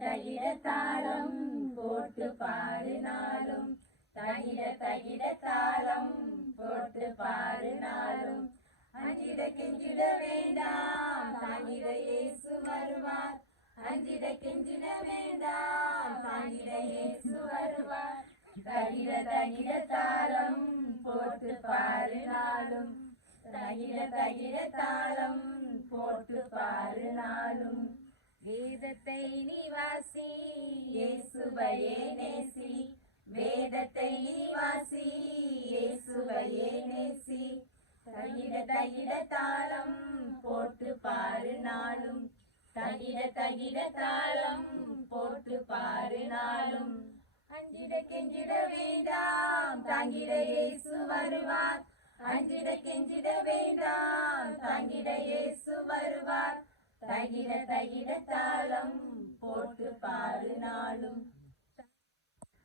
தகிட தாளம் போட்டு பாடினாலும் தகிட தகிட தாளம் போட்டு பாடினாலும் அஞ்சிட கெஞ்சிட வேண்டாம் தாங்கிட இயேசு வருவார் அஞ்சிட கெஞ்சிட வேண்டாம் தாங்கிட இயேசு வருவார் தகிட தகிட தாளம் போட்டு பாடினாலும் தகிட தகிட தாளம் போட்டு பாடினாலும் வேதத்தை நீ வாசி இயேசுவையே நேசி வேதத்தை நீ வாசி இயேசுவையே நேசி தகிட தகிட தாளம் போட்டு பாடினாலும் தகிட தகிட தாளம் போட்டு பாடினாலும் அஞ்சிட கெஞ்சிட வேண்டாம் தாங்கிட இயேசு வருவார் அஞ்சிட கெஞ்சிட வேண்டாம் தாங்கிட இயேசு வருவார் தகிட தகிட தாளம் போட்டு பாடினாலும்